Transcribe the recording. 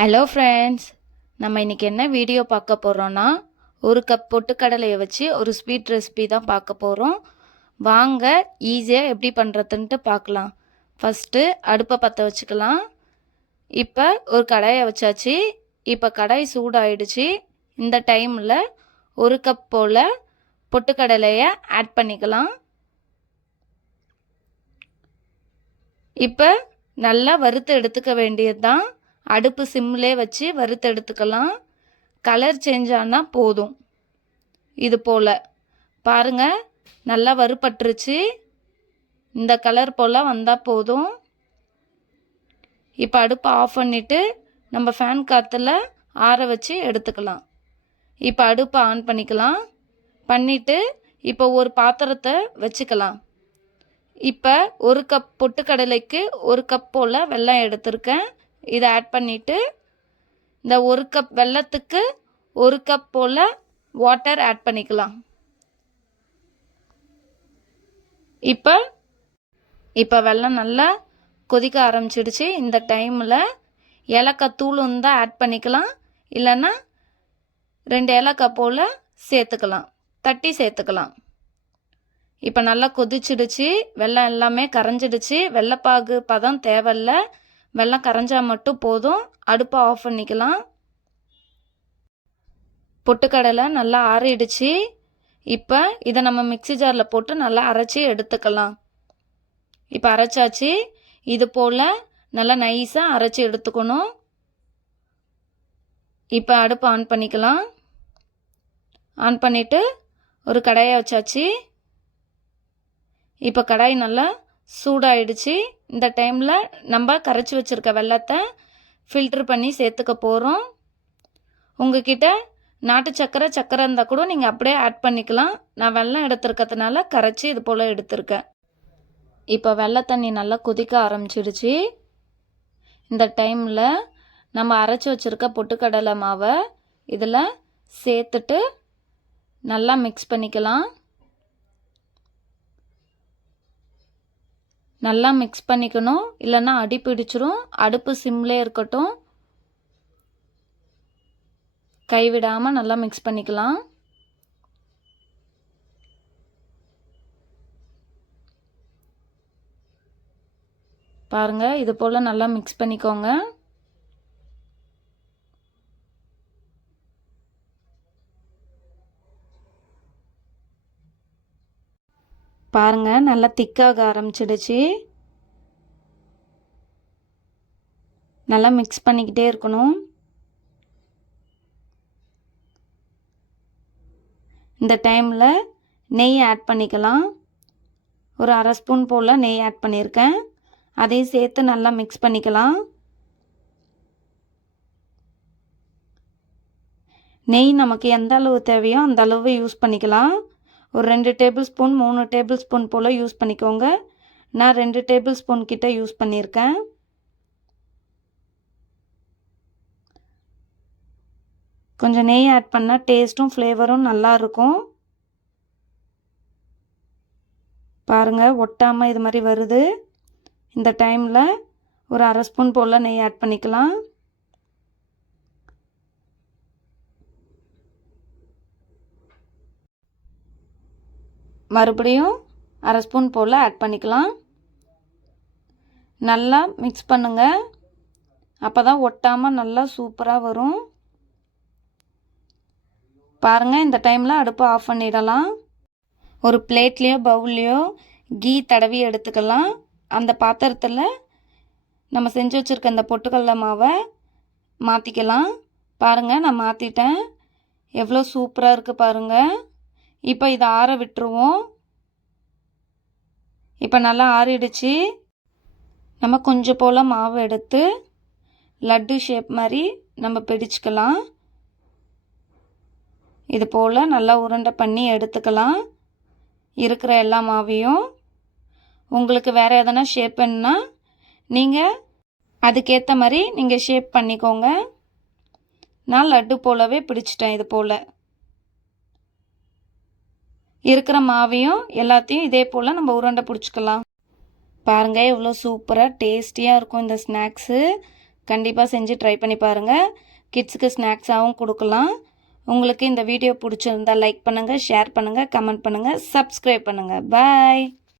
Hello friends, நம்ம இன்றைக்கி என்ன வீடியோ பார்க்க போகிறோன்னா, ஒரு கப் பொட்டுக்கடலையை வச்சு ஒரு ஸ்வீட் ரெசிபி தான் பார்க்க போகிறோம். வாங்க ஈஸியாக எப்படி பண்ணுறதுன்ட்டு பார்க்கலாம். ஃபஸ்ட்டு அடுப்பை பற்ற வச்சுக்கலாம். இப்போ ஒரு கடாயை வச்சாச்சு. இப்போ கடாய் சூடாயிடுச்சு. இந்த டைமில் ஒரு கப் போல் பொட்டுக்கடலையை ஆட் பண்ணிக்கலாம். இப்போ நல்லா வறுத்து எடுத்துக்க வேண்டியது தான். அடுப்பு சிம்லே வச்சு வறுத்து எடுத்துக்கலாம். கலர் சேஞ்ச் ஆனால் போதும். இது போல் பாருங்கள், நல்லா வறுபட்டுருச்சு. இந்த கலர் போல் வந்தால் போதும். இப்போ அடுப்பை ஆஃப் பண்ணிவிட்டு நம்ம ஃபேன் காற்றுல ஆற வச்சு எடுத்துக்கலாம். இப்போ அடுப்பை ஆன் பண்ணிக்கலாம். பண்ணிவிட்டு இப்போ ஒரு பாத்திரத்தை வச்சுக்கலாம். இப்போ ஒரு கப் பொட்டுக்கடலைக்கு ஒரு கப் போல் வெல்லம் எடுத்திருக்கேன். இதை ஆட் பண்ணிவிட்டு இந்த ஒரு கப் வெல்லத்துக்கு ஒரு கப் போல் வாட்டர் ஆட் பண்ணிக்கலாம். இப்போ வெல்லம் நல்லா கொதிக்க ஆரம்பிச்சிடுச்சு. இந்த டைமில் ஏலக்காய் தூள் இருந்தால் ஆட் பண்ணிக்கலாம், இல்லைன்னா 2 ஏலக்காய் போல் சேர்த்துக்கலாம், தட்டி சேர்த்துக்கலாம். இப்போ நல்லா கொதிச்சிடுச்சு. வெல்லம் எல்லாமே கரைஞ்சிடுச்சு. வெள்ளைப்பாகு பதம் தேவையில்ல, வெல்லம் கரைஞ்சால் மட்டும் போதும். அடுப்பை ஆஃப் பண்ணிக்கலாம். பொட்டுக்கடலை நல்லா ஆறிடுச்சு. இப்போ இதை நம்ம மிக்ஸி ஜாரில் போட்டு நல்லா அரைச்சி எடுத்துக்கலாம். இப்போ அரைச்சாச்சு. இது போல் நல்லா நைஸாக அரைச்சி எடுத்துக்கணும். இப்போ அடுப்பை ஆன் பண்ணிக்கலாம். ஆன் பண்ணிவிட்டு ஒரு கடாயை வச்சாச்சு. இப்போ கடாய் நல்லா சூடாயிடுச்சு. இந்த டைமில் நம்ம கரைச்சி வச்சுருக்க வெல்லத்தை ஃபில்ட்ரு பண்ணி சேர்த்துக்க போகிறோம். உங்ககிட்ட நாட்டு சக்கரை இருந்தால் கூட நீங்கள் அப்படியே ஆட் பண்ணிக்கலாம். நான் வெல்லம் எடுத்துருக்கிறதுனால கரைச்சி இது போல் எடுத்திருக்கேன். இப்போ வெள்ளை தண்ணி நல்லா கொதிக்க ஆரம்பிச்சிடுச்சு. இந்த டைமில் நம்ம அரைச்சி வச்சுருக்க பொட்டுக்கடலை மாவை இதில் சேர்த்துட்டு நல்லா மிக்ஸ் பண்ணிக்கலாம். நல்லா மிக்ஸ் பண்ணிக்கணும், இல்லைன்னா அடி பிடிச்சிரும். அடுப்பு சிம்லே இருக்கட்டும். கைவிடாமல் நல்லா மிக்ஸ் பண்ணிக்கலாம். பாருங்கள், இது போல் நல்லா மிக்ஸ் பண்ணிக்கோங்க. பாருங்கள், நல்லா திக்காக ஆரம்பிச்சிடுச்சு. நல்லா மிக்ஸ் பண்ணிக்கிட்டே இருக்கணும். இந்த டைமில் நெய் ஆட் பண்ணிக்கலாம். ஒரு 1/2 ஸ்பூன் போல் நெய் ஆட் பண்ணியிருக்கேன். அதையும் சேர்த்து நல்லா மிக்ஸ் பண்ணிக்கலாம். நெய் நமக்கு எந்த அளவு தேவையோ அந்த அளவு யூஸ் பண்ணிக்கலாம். ஒரு 2 டேபிள் ஸ்பூன் 3 டேபிள் ஸ்பூன் போல் யூஸ் பண்ணிக்கோங்க. நான் 2 டேபிள் ஸ்பூன் கிட்ட யூஸ் பண்ணியிருக்கேன். கொஞ்சம் நெய் ஆட் பண்ணால் டேஸ்ட்டும் ஃப்ளேவரும் நல்லாயிருக்கும். பாருங்கள், ஒட்டாமல் இது மாதிரி வருது. இந்த டைமில் ஒரு 1/2 ஸ்பூன் போல் நெய் ஆட் பண்ணிக்கலாம். மறுபடியும் 1/2 ஸ்பூன் போல் ஆட் பண்ணிக்கலாம். நல்லா மிக்ஸ் பண்ணுங்கள். அப்போ தான் ஒட்டாமல் நல்லா சூப்பராக வரும். பாருங்கள், இந்த டைமில் அடுப்பை ஆஃப் பண்ணிடலாம். ஒரு பிளேட்லேயோ பவுல்லையோ கீ தடவி எடுத்துக்கலாம். அந்த பாத்திரத்தில் நம்ம செஞ்சு வச்சுருக்க இந்த பொட்டுக்கடலை மாவை மாற்றிக்கலாம். பாருங்கள், நான் மாற்றிட்டேன். எவ்வளோ சூப்பராக இருக்குது பாருங்கள். இப்போ இதை ஆற விட்டுருவோம். இப்போ நல்லா ஆறிடுச்சு. நம்ம கொஞ்சம் போல் மாவு எடுத்து லட்டு ஷேப் மாதிரி நம்ம பிடிச்சிக்கலாம். இது போல் நல்லா உருண்டை பண்ணி எடுத்துக்கலாம் இருக்கிற எல்லா மாவையும். உங்களுக்கு வேறு எதனா ஷேப் வேணுன்னா நீங்கள் அதுக்கேற்ற மாதிரி நீங்கள் ஷேப் பண்ணிக்கோங்க. நான் லட்டு போலவே பிடிச்சிட்டேன். இது போல் இருக்கிற மாவையும் எல்லாத்தையும் இதே போல் நம்ம உருண்டை பிடிச்சிக்கலாம். பாருங்கள், எவ்வளோ சூப்பராக டேஸ்டியாக இருக்கும் இந்த ஸ்நாக்ஸு. கண்டிப்பாக செஞ்சு ட்ரை பண்ணி பாருங்கள். கிட்ஸுக்கு ஸ்நாக்ஸாகவும் கொடுக்கலாம். உங்களுக்கு இந்த வீடியோ பிடிச்சிருந்தா லைக் பண்ணுங்கள், ஷேர் பண்ணுங்கள், கமெண்ட் பண்ணுங்கள், சப்ஸ்கிரைப் பண்ணுங்கள். பாய்.